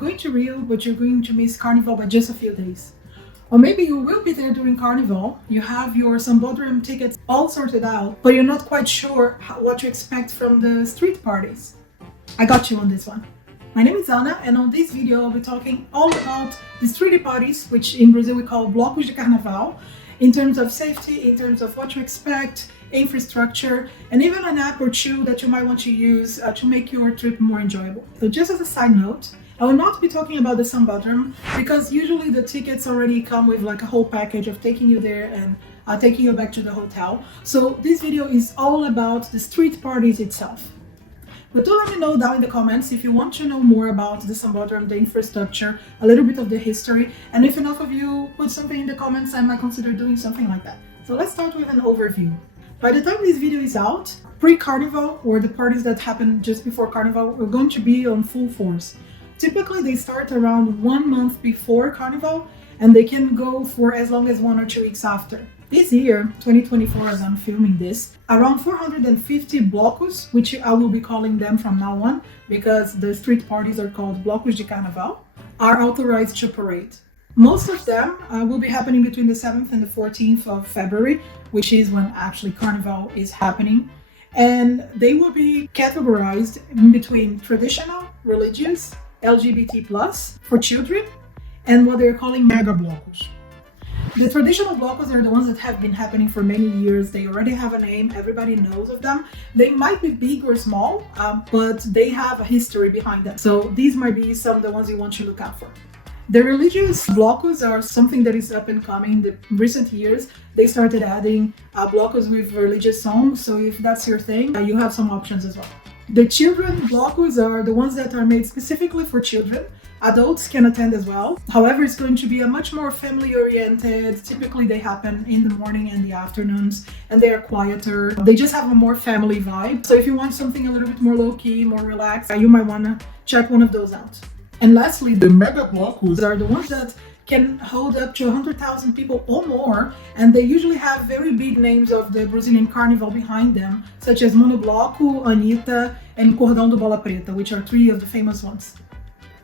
going to Rio, but you're going to miss Carnival by just a few days. Or maybe you will be there during Carnival, you have your Sambodrome tickets all sorted out, but you're not quite sure what to expect from the street parties. I got you on this one. My name is Ana, and on this video I'll be talking all about the street parties, which in Brazil we call blocos de Carnaval, in terms of safety, in terms of what to expect, infrastructure, and even an app or two that you might want to use to make your trip more enjoyable. So just as a side note, I will not be talking about the Sambodrome because usually the tickets already come with like a whole package of taking you there and taking you back to the hotel. So this video is all about the street parties itself. But do let me know down in the comments if you want to know more about the Sambodrome, the infrastructure, a little bit of the history, and if enough of you put something in the comments, I might consider doing something like that. So let's start with an overview. By the time this video is out, pre-Carnival, or the parties that happen just before Carnival, are going to be on full force. Typically they start around 1 month before Carnival, and they can go for as long as 1 or 2 weeks after. This year, 2024, as I'm filming this, around 450 blocos, which I will be calling them from now on because the street parties are called blocos de Carnaval, are authorized to parade. Most of them will be happening between the 7th and the 14th of February, which is when actually Carnival is happening. And they will be categorized in between traditional, religious, LGBT+, for children, and what they're calling mega blocos. The traditional blocos are the ones that have been happening for many years. They already have a name, everybody knows of them. They might be big or small, but they have a history behind them. So these might be some of the ones you want to look out for. The religious blocos are something that is up and coming. In the recent years, they started adding blocos with religious songs. So if that's your thing, you have some options as well. The children blocos are the ones that are made specifically for children. Adults can attend as well. However, it's going to be a much more family-oriented. Typically, they happen in the morning and the afternoons, and they are quieter. They just have a more family vibe. So if you want something a little bit more low-key, more relaxed, you might want to check one of those out. And lastly, the mega blocos are the ones that can hold up to 100,000 people or more, and they usually have very big names of the Brazilian Carnival behind them, such as Monobloco, Anitta, and Cordão do Bola Preta, which are 3 of the famous ones.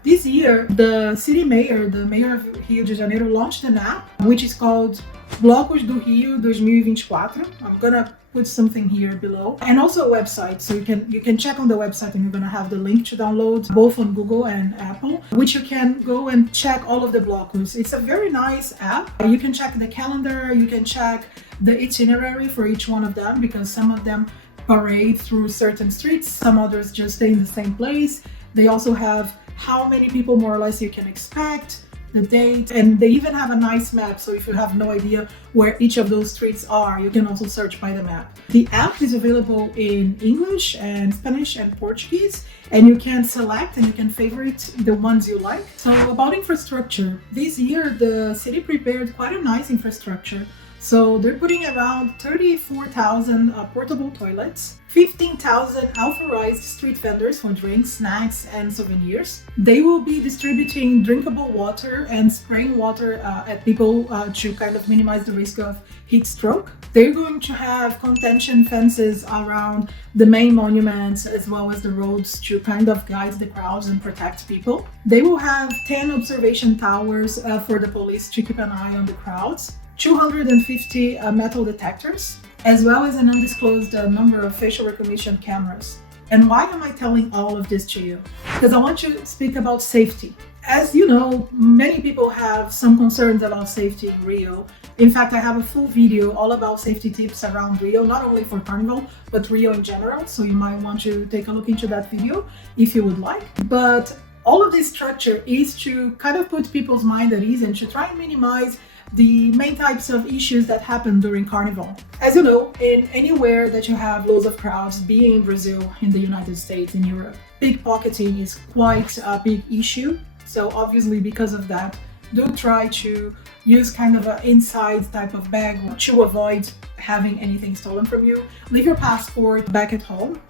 This year, the city mayor, the mayor of Rio de Janeiro, launched an app which is called Blocos do Rio 2024. I'm gonna put something here below, and also a website, so you can check on the website, and you're gonna have the link to download both on Google and Apple, which you can go and check all of the blocos. It's a very nice app. You can check the calendar, you can check the itinerary for each one of them, because some of them parade through certain streets, some others just stay in the same place. They also have how many people more or less you can expect, the date, and they even have a nice map, so if you have no idea where each of those streets are, you can also search by the map. The app is available in English and Spanish and Portuguese, and you can select and you can favorite the ones you like. So about infrastructure, this year the city prepared quite a nice infrastructure. So they're putting around 34,000 portable toilets, 15,000 authorized street vendors for drinks, snacks, and souvenirs. They will be distributing drinkable water and spraying water at people to kind of minimize the risk of heat stroke. They're going to have contention fences around the main monuments as well as the roads to kind of guide the crowds and protect people. They will have 10 observation towers for the police to keep an eye on the crowds. 250 metal detectors, as well as an undisclosed number of facial recognition cameras. And why am I telling all of this to you? Because I want to speak about safety. As you know, many people have some concerns about safety in Rio. In fact, I have a full video all about safety tips around Rio, not only for Carnival, but Rio in general. So you might want to take a look into that video if you would like. But all of this structure is to kind of put people's mind at ease and to try and minimize the main types of issues that happen during Carnival. As you know, in anywhere that you have loads of crowds, being in Brazil, in the United States, in Europe, pickpocketing is quite a big issue. So obviously because of that, do try to use kind of an inside type of bag to avoid having anything stolen from you. Leave your passport back at home.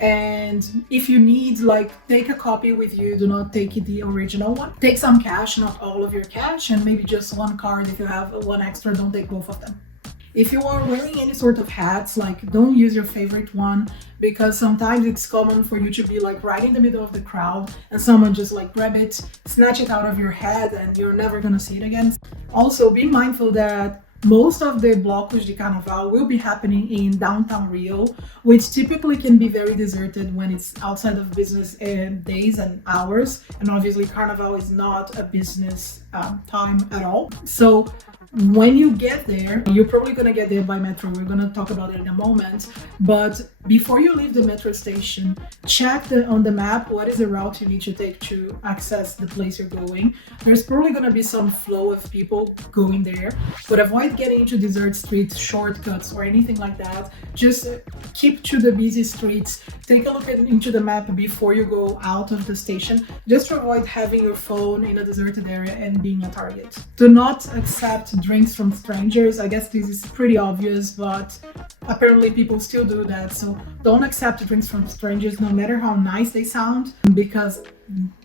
And if you need, like, take a copy with you, do not take the original one. Take some cash, not all of your cash, and maybe just one card. If you have one extra, don't take both of them. If you are wearing any sort of hats, like don't use your favorite one, because sometimes it's common for you to be like right in the middle of the crowd and someone just like grab it, snatch it out of your head, and you're never gonna see it again. Also, be mindful that most of the blocos de Carnaval will be happening in downtown Rio, which typically can be very deserted when it's outside of business days and hours. And obviously, Carnival is not a business time at all. So when you get there, you're probably gonna get there by metro. We're gonna talk about it in a moment. But before you leave the metro station, check on the map what is the route you need to take to access the place you're going. There's probably gonna be some flow of people going there, but avoid getting into desert streets, shortcuts, or anything like that. Just keep to the busy streets. Take a look into the map before you go out of the station, just to avoid having your phone in a deserted area and being a target. Do not accept drinks from strangers. I guess this is pretty obvious, but apparently people still do that. So don't accept drinks from strangers, no matter how nice they sound, because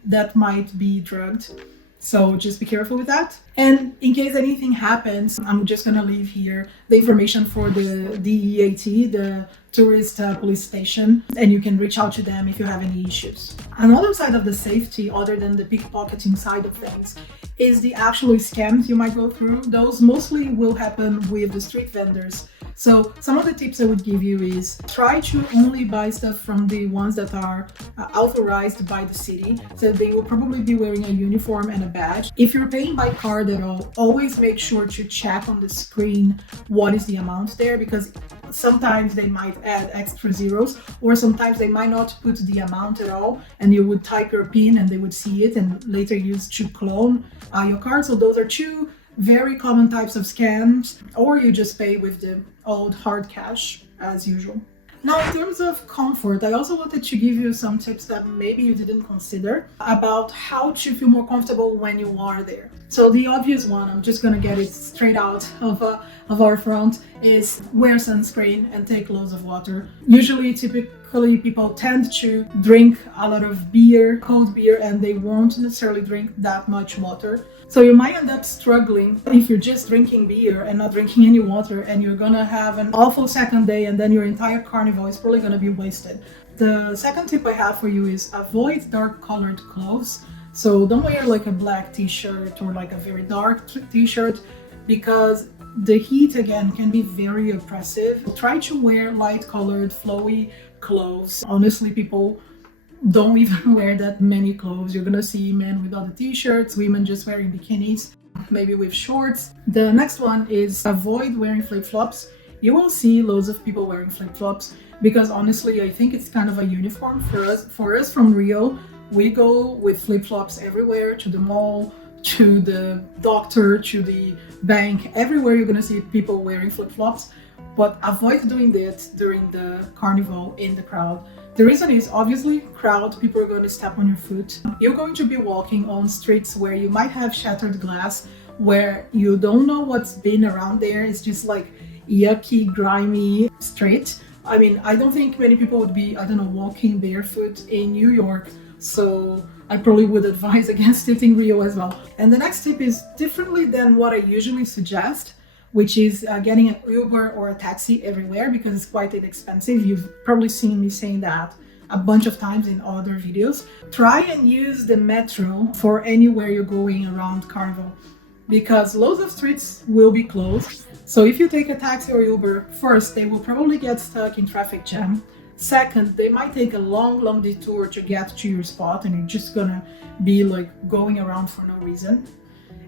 that might be drugged. So just be careful with that. And in case anything happens, I'm just gonna leave here the information for the DEAT, the tourist police station, and you can reach out to them if you have any issues. Another side of the safety, other than the pickpocketing side of things, is the actual scams you might go through. Those mostly will happen with the street vendors. So some of the tips I would give you is try to only buy stuff from the ones that are authorized by the city. So they will probably be wearing a uniform and a badge. If you're paying by card at all, always make sure to check on the screen what is the amount there, because sometimes they might add extra zeros, or sometimes they might not put the amount at all, and you would type your PIN and they would see it and later use to clone your card. So those are two very common types of scams, or you just pay with the old hard cash as usual. Now, in terms of comfort, I also wanted to give you some tips that maybe you didn't consider about how to feel more comfortable when you are there. So the obvious one, I'm just gonna get it straight out of our front, is wear sunscreen and take loads of water. Typically people tend to drink a lot of beer, cold beer, and they won't necessarily drink that much water. So you might end up struggling if you're just drinking beer and not drinking any water, and you're gonna have an awful second day, and then your entire carnival is probably gonna be wasted. The second tip I have for you is avoid dark colored clothes. So don't wear like a black t-shirt or like a very dark t-shirt, because the heat again can be very oppressive. Try to wear light colored, flowy clothes. Honestly, people don't even wear that many clothes. You're gonna see men with other t-shirts, women just wearing bikinis, maybe with shorts. The next one is avoid wearing flip-flops. You will see loads of people wearing flip-flops because honestly, I think it's kind of a uniform for us. For us from Rio, we go with flip-flops everywhere, to the mall, to the doctor, to the bank. Everywhere you're gonna see people wearing flip-flops, but avoid doing that during the carnival in the crowd. The reason is obviously crowd, people are going to step on your foot. You're going to be walking on streets where you might have shattered glass, where you don't know what's been around there. It's just like yucky, grimy street. I mean, I don't think many people would be, walking barefoot in New York. So I probably would advise against it in Rio as well. And the next tip is differently than what I usually suggest, which is getting an Uber or a taxi everywhere, because it's quite inexpensive. You've probably seen me saying that a bunch of times in other videos. Try and use the metro for anywhere you're going around Carnival, because loads of streets will be closed. So if you take a taxi or Uber, first, they will probably get stuck in traffic jam. Second, they might take a long detour to get to your spot, and you're just gonna be like going around for no reason.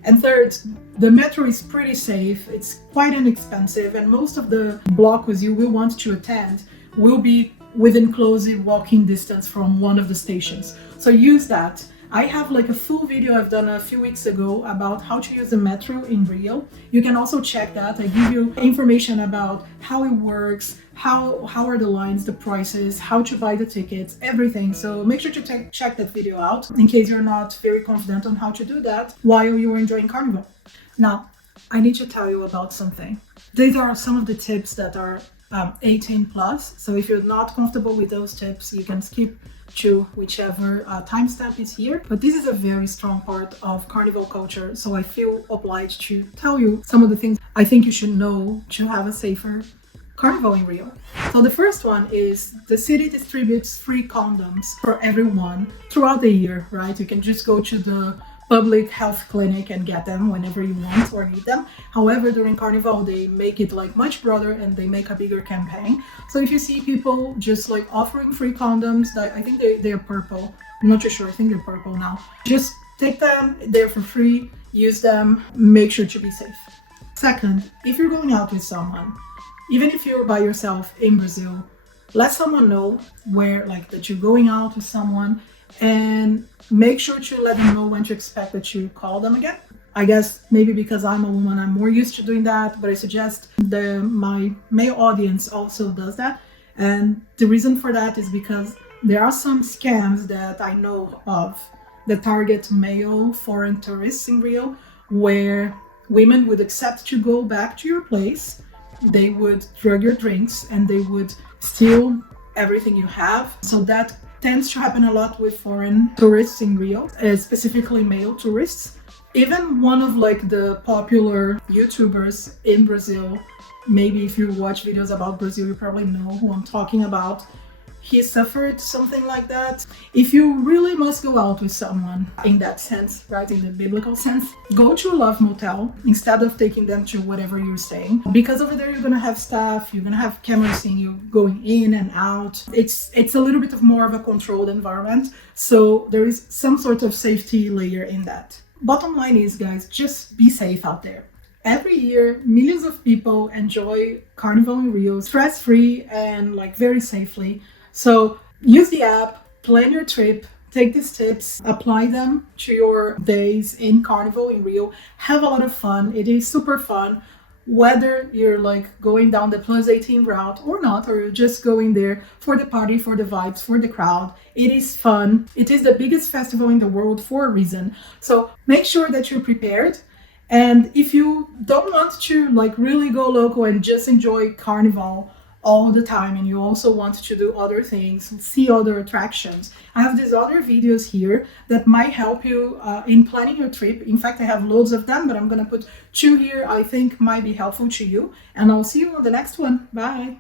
And third, the metro is pretty safe, it's quite inexpensive, and most of the blocos you will want to attend will be within close walking distance from one of the stations. So use that. I have like a full video I've done a few weeks ago about how to use the metro in Rio. You can also check that. I give you information about how it works, how are the lines, the prices, how to buy the tickets, everything. So make sure to check that video out in case you're not very confident on how to do that while you're enjoying Carnival. Now, I need to tell you about something. These are some of the tips that are 18 plus. So if you're not comfortable with those tips, you can skip to whichever timestamp is here. But this is a very strong part of carnival culture, so I feel obliged to tell you some of the things I think you should know to have a safer carnival in Rio. So the first one is the city distributes free condoms for everyone throughout the year, right? You can just go to the public health clinic and get them whenever you want or need them. However, during Carnival, they make it like much broader and they make a bigger campaign. So if you see people just like offering free condoms, I think they're purple. I'm not too sure. I think they're purple now. Just take them. They're for free. Use them. Make sure to be safe. Second, if you're going out with someone, even if you're by yourself in Brazil, let someone know that you're going out with someone, and make sure to let them know when to expect that you call them again. I guess maybe because I'm a woman, I'm more used to doing that, but I suggest my male audience also does that. And the reason for that is because there are some scams that I know of that target male foreign tourists in Rio, where women would accept to go back to your place, they would drug your drinks, and they would steal everything you have. So that tends to happen a lot with foreign tourists in Rio, specifically male tourists. Even one of the popular YouTubers in Brazil, maybe if you watch videos about Brazil, you probably know who I'm talking about. He suffered something like that. If you really must go out with someone in that sense, right, in the biblical sense, go to a love motel instead of taking them to whatever you're staying. Because over there you're gonna have staff, you're gonna have cameras seeing you going in and out. It's a little bit of more of a controlled environment, so there is some sort of safety layer in that. Bottom line is, guys, just be safe out there. Every year, millions of people enjoy Carnival in Rio, stress-free and very safely. So use the app, plan your trip, take these tips, apply them to your days in Carnival in Rio. Have a lot of fun. It is super fun. Whether you're going down the plus 18 route or not, or you're just going there for the party, for the vibes, for the crowd, it is fun. It is the biggest festival in the world for a reason. So make sure that you're prepared. And if you don't want to really go local and just enjoy Carnival all the time, and you also want to do other things, see other attractions, I have these other videos here that might help you in planning your trip. In fact, I have loads of them, but I'm gonna put 2 here I think might be helpful to you, and I'll see you on the next one. Bye.